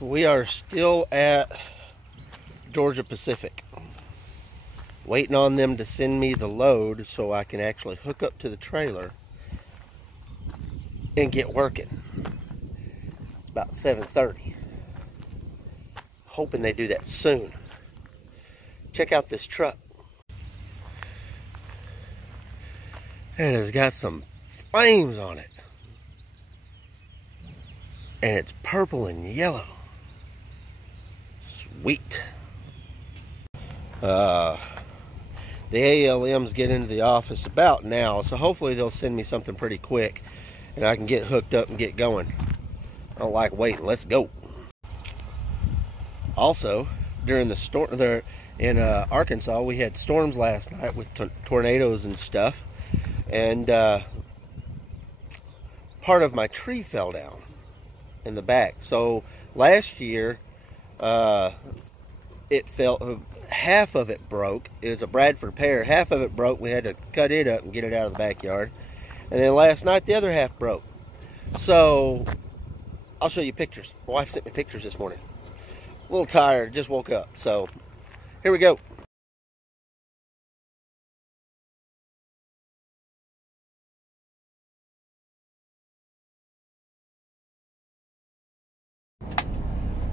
We are still at Georgia Pacific, waiting on them to send me the load so I can actually hook up to the trailer and get working. It's about 7:30. Hoping they do that soon. Check out this truck. It has got some flames on it. And it's purple and yellow. Sweet. The ALMs get into the office about now, so hopefully they'll send me something pretty quick and I can get hooked up and get going. I don't like waiting. Let's go. Also, during the storm there in Arkansas, we had storms last night with tornadoes and stuff, and part of my tree fell down in the back. So last year, it fell. Half of it broke. It was a Bradford pear. Half of it broke. We had to cut it up and get it out of the backyard. And then last night, the other half broke. So I'll show you pictures. My wife sent me pictures this morning. A little tired. Just woke up. So here we go.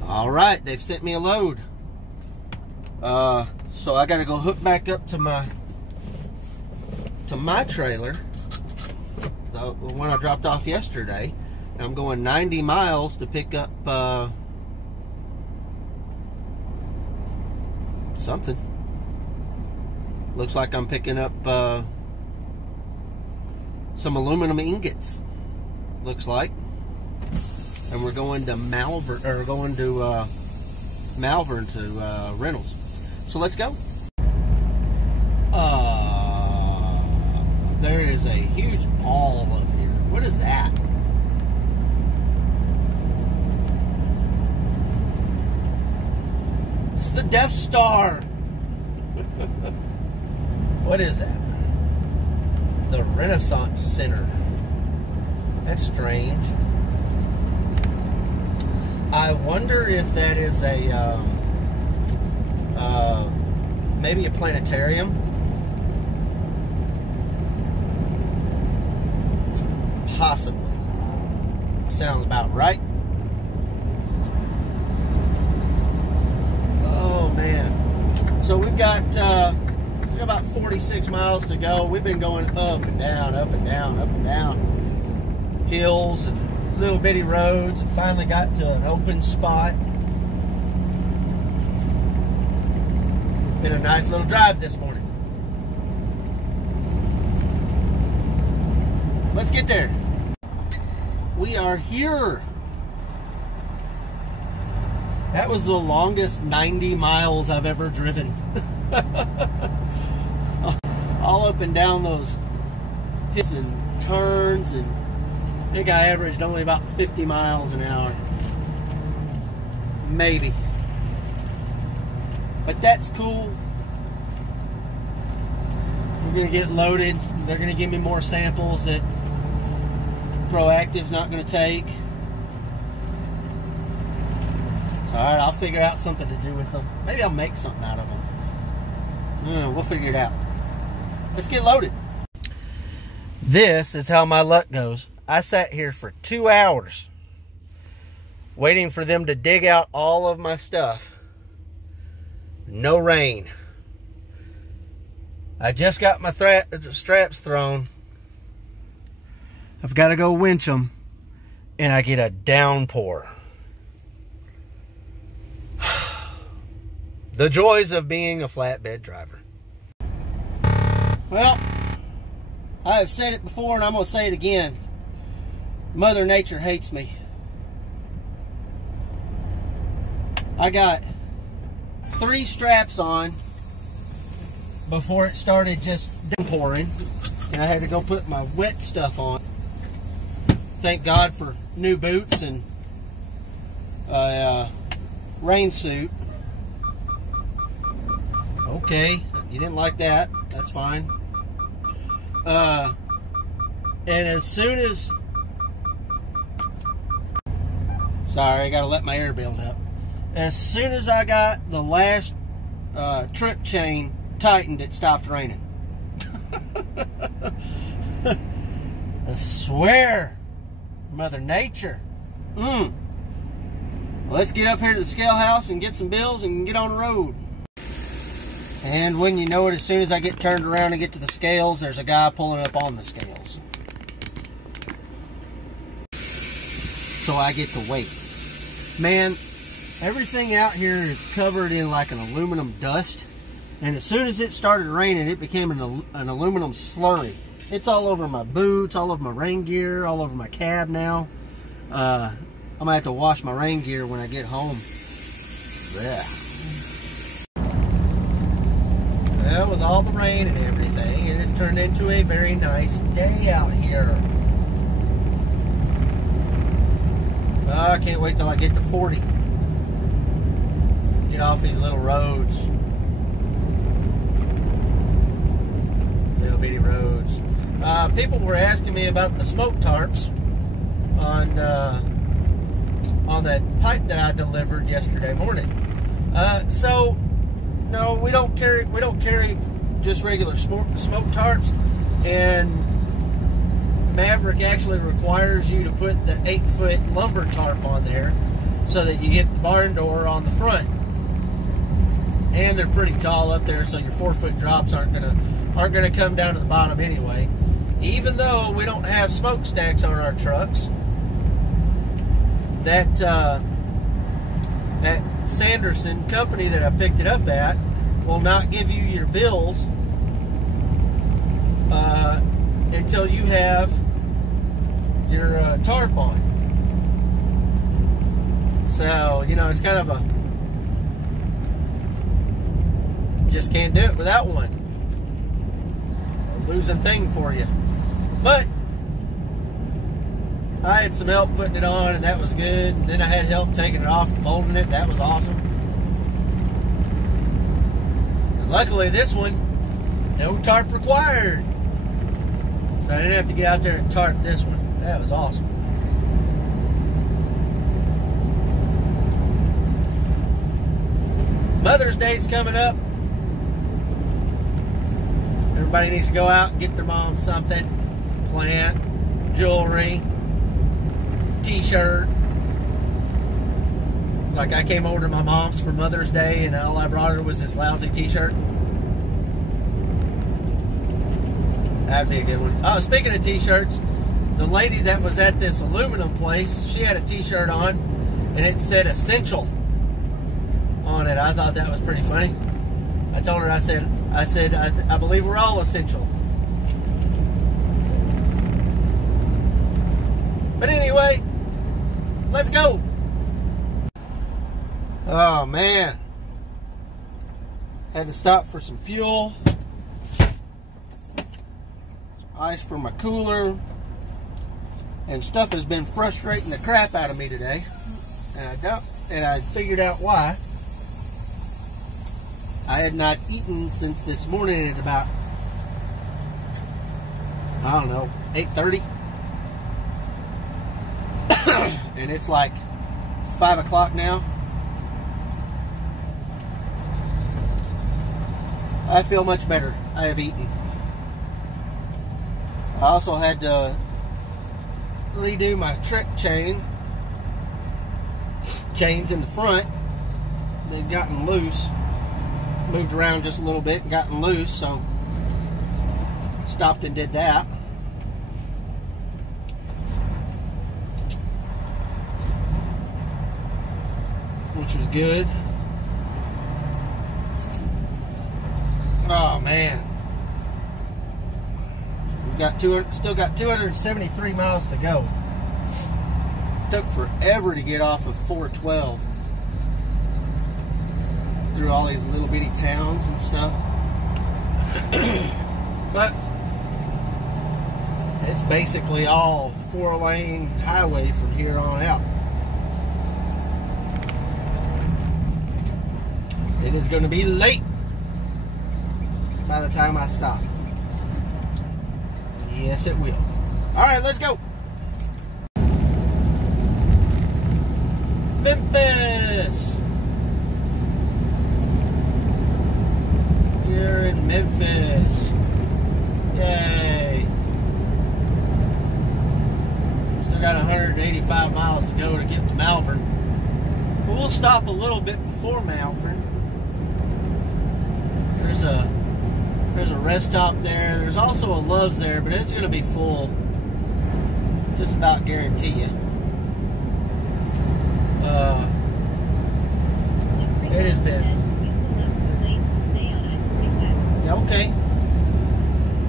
All right, they've sent me a load. So I got to go hook back up to my trailer, the one I dropped off yesterday. And I'm going 90 miles to pick up something. Looks like I'm picking up some aluminum ingots. Looks like. And we're going to Malvern, or going to Malvern to Reynolds. So let's go. There is a huge ball up here. What is that? It's the Death Star. What is that? The Renaissance Center. That's strange. I wonder if that is a maybe a planetarium. Possibly. Sounds about right. Oh man. So we've got about 46 miles to go. We've been going up and down, up and down, up and down. Hills and little bitty roads, and finally got to an open spot. Been a nice little drive this morning. Let's get there. We are here. That was the longest 90 miles I've ever driven. All up and down those hills and turns, and I think I averaged only about 50 miles an hour. Maybe. But that's cool. We're going to get loaded. They're going to give me more samples that Proactive's not going to take. It's alright, I'll figure out something to do with them. Maybe I'll make something out of them. I don't know, we'll figure it out. Let's get loaded. This is how my luck goes. I sat here for 2 hours waiting for them to dig out all of my stuff. No rain. I just got my straps thrown. I've got to go winch them, and I get a downpour. The joys of being a flatbed driver. Well, I have said it before, and I'm going to say it again. Mother Nature hates me. I got 3 straps on before it started just pouring, and I had to go put my wet stuff on. Thank God for new boots and a rain suit. Okay, you didn't like that. That's fine. And as soon as Sorry, I gotta let my air build up. As soon as I got the last trip chain tightened, it stopped raining. I swear, Mother Nature. Well, let's get up here to the scale house and get some bills and get on the road. And when you know it, as soon as I get turned around and get to the scales, there's a guy pulling up on the scales. So I get to wait. Man, everything out here is covered in like an aluminum dust. And as soon as it started raining, it became an aluminum slurry. It's all over my boots, all over my rain gear, all over my cab now. I'm gonna have to wash my rain gear when I get home. Yeah. Well, with all the rain and everything, it has turned into a very nice day out here. I can't wait till I get to 40. Get off these little roads. Little bitty roads. People were asking me about the smoke tarps on that pipe that I delivered yesterday morning. So no, we don't carry just regular smoke tarps, and Maverick actually requires you to put the 8-foot lumber tarp on there so that you get the barn door on the front. And they're pretty tall up there, so your 4-foot drops aren't gonna come down to the bottom anyway. Even though we don't have smokestacks on our trucks, that Sanderson company that I picked it up at will not give you your bills until you have your tarp on. So, you know, it's kind of a just can't do it without one. A losing thing for you. But I had some help putting it on, and that was good. And then I had help taking it off and folding it. That was awesome. And luckily, this one, no tarp required. So I didn't have to get out there and tarp this one. That was awesome. Mother's Day's coming up. Everybody needs to go out and get their mom something. Plant, jewelry, t-shirt. Like I came over to my mom's for Mother's Day and all I brought her was this lousy t-shirt. That'd be a good one. Oh, speaking of t-shirts, the lady that was at this aluminum place, she had a t-shirt on and it said essential on it. I thought that was pretty funny. I told her, I said, I believe we're all essential. But anyway, let's go. Oh man. Had to stop for some fuel. Some ice for my cooler. And stuff has been frustrating the crap out of me today. And I figured out why. I had not eaten since this morning at about, I don't know, 8:30. And it's like 5 o'clock now. I feel much better. I have eaten. I also had to redo my trick chains in the front. They've gotten loose. Moved around just a little bit and gotten loose, so stopped and did that. Which was good. Oh man. We've got still got 273 miles to go. It took forever to get off of 412. Through all these little bitty towns and stuff. But it's basically all 4-lane highway from here on out. It is going to be late by the time I stop. Yes, it will. Alright, let's go. Memphis. You're in Memphis. Yay. Still got 185 miles to go to get to Malvern. But we'll stop a little bit before Malvern. There's a rest stop there. There's also a Love's there, but it's going to be full. Just about guarantee you. It has been. Yeah, okay.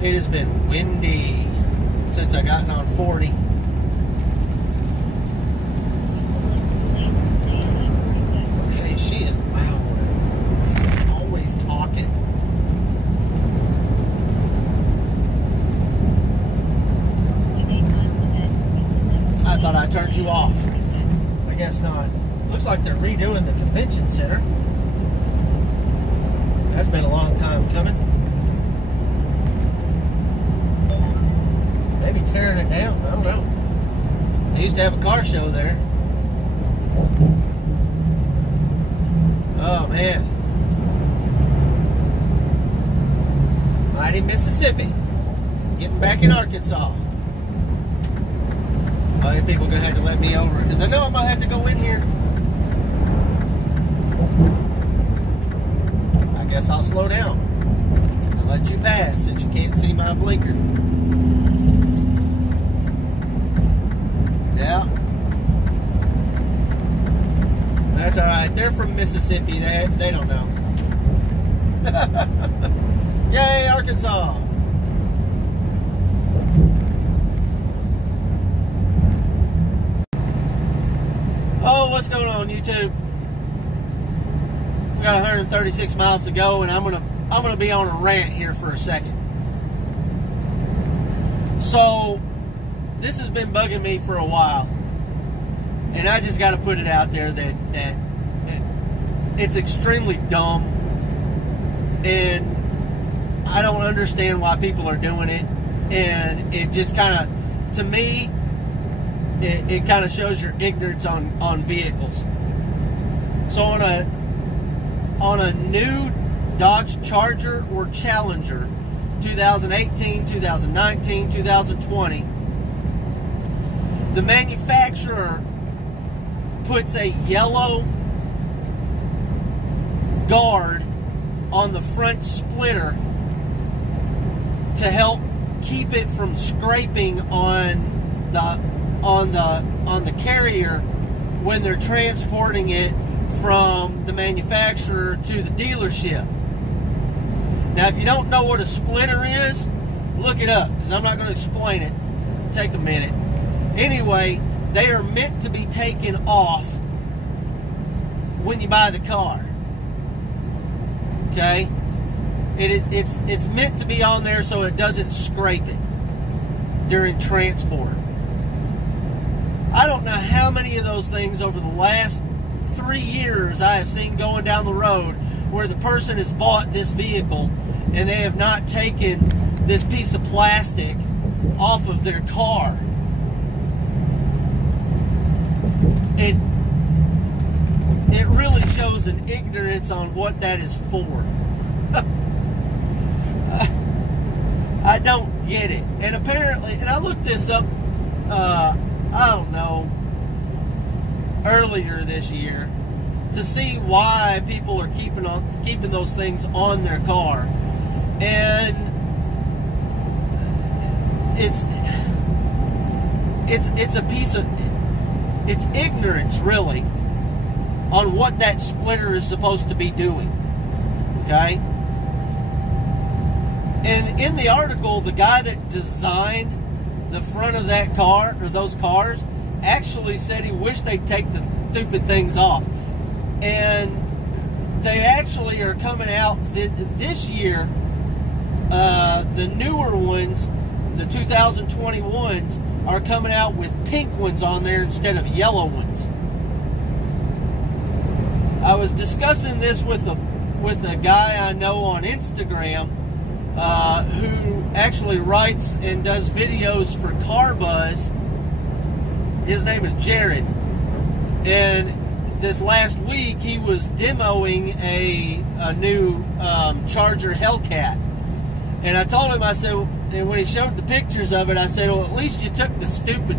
It has been windy since I gotten on 40. Okay, she is loud. Always talking. I thought I turned you off. I guess not. Looks like they're redoing the convention center. That's been a long time coming. Maybe tearing it down. I don't know. They used to have a car show there. Oh, man. Mighty Mississippi. Getting back in Arkansas. Oh, you people are going to have to let me over because I know I'm going to have to go in here. I guess I'll slow down and let you pass since you can't see my blinker. Yeah. That's alright. They're from Mississippi. They don't know. Yay, Arkansas. Oh, what's going on, YouTube? We got 136 miles to go, and I'm gonna be on a rant here for a second. So, this has been bugging me for a while, and I just got to put it out there that it's extremely dumb, and I don't understand why people are doing it, and it just kind of, to me, it kind of shows your ignorance on vehicles. So on a new Dodge Charger or Challenger, 2018, 2019, 2020, the manufacturer puts a yellow guard on the front splitter to help keep it from scraping on the carrier when they're transporting it from the manufacturer to the dealership. Now, if you don't know what a splitter is, look it up, because I'm not going to explain it. Take a minute. Anyway, they are meant to be taken off when you buy the car. Okay? It's meant to be on there so it doesn't scrape it during transport. I don't know how many of those things over the last 3 years I have seen going down the road where the person has bought this vehicle and they have not taken this piece of plastic off of their car. It really shows an ignorance on what that is for. I don't get it. And apparently, and I looked this up, I don't know, earlier this year to see why people are keeping those things on their car, and it's ignorance really on what that splitter is supposed to be doing. Okay, and in the article, the guy that designed the front of that car, or those cars, actually said he wished they'd take the stupid things off. And they actually are coming out this year, the newer ones, the 2021s, are coming out with pink ones on there instead of yellow ones. I was discussing this with a guy I know on Instagram, who actually writes and does videos for Car Buzz. His name is Jared, and this last week he was demoing a new Charger Hellcat. And I told him, I said, and when he showed the pictures of it, I said, well, at least you took the stupid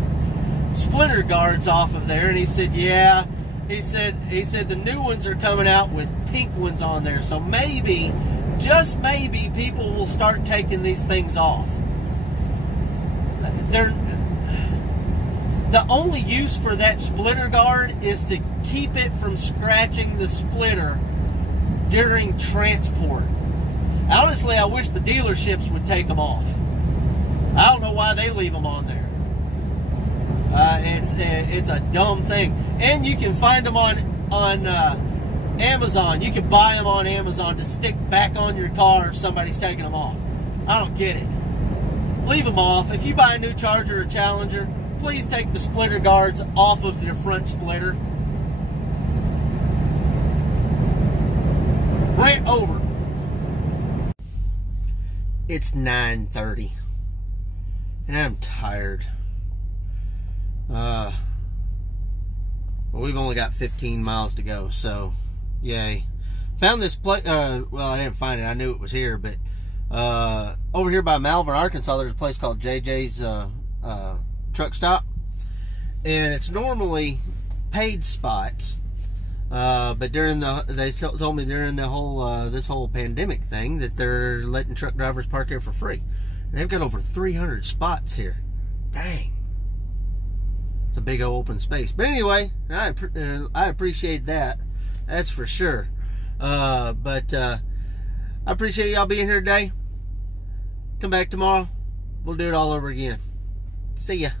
splitter guards off of there. And he said, yeah. He said the new ones are coming out with pink ones on there. So maybe, just maybe, people will start taking these things off. The only use for that splitter guard is to keep it from scratching the splitter during transport. Honestly, I wish the dealerships would take them off. I don't know why they leave them on there. It's a dumb thing. And you can find them on Amazon. You can buy them on Amazon to stick back on your car if somebody's taking them off. I don't get it. Leave them off. If you buy a new Charger or Challenger, please take the splitter guards off of your front splitter. Rant over. It's 9:30 and I'm tired. Well, we've only got 15 miles to go, so yay. Found this place, well, I didn't find it, I knew it was here, but over here by Malvern, Arkansas, there's a place called JJ's Truck Stop, and it's normally paid spots, but they told me during the whole this whole pandemic thing that they're letting truck drivers park here for free. And they've got over 300 spots here. Dang, it's a big old open space. But anyway, I appreciate that. That's for sure. But I appreciate y'all being here today. Come back tomorrow. We'll do it all over again. See ya.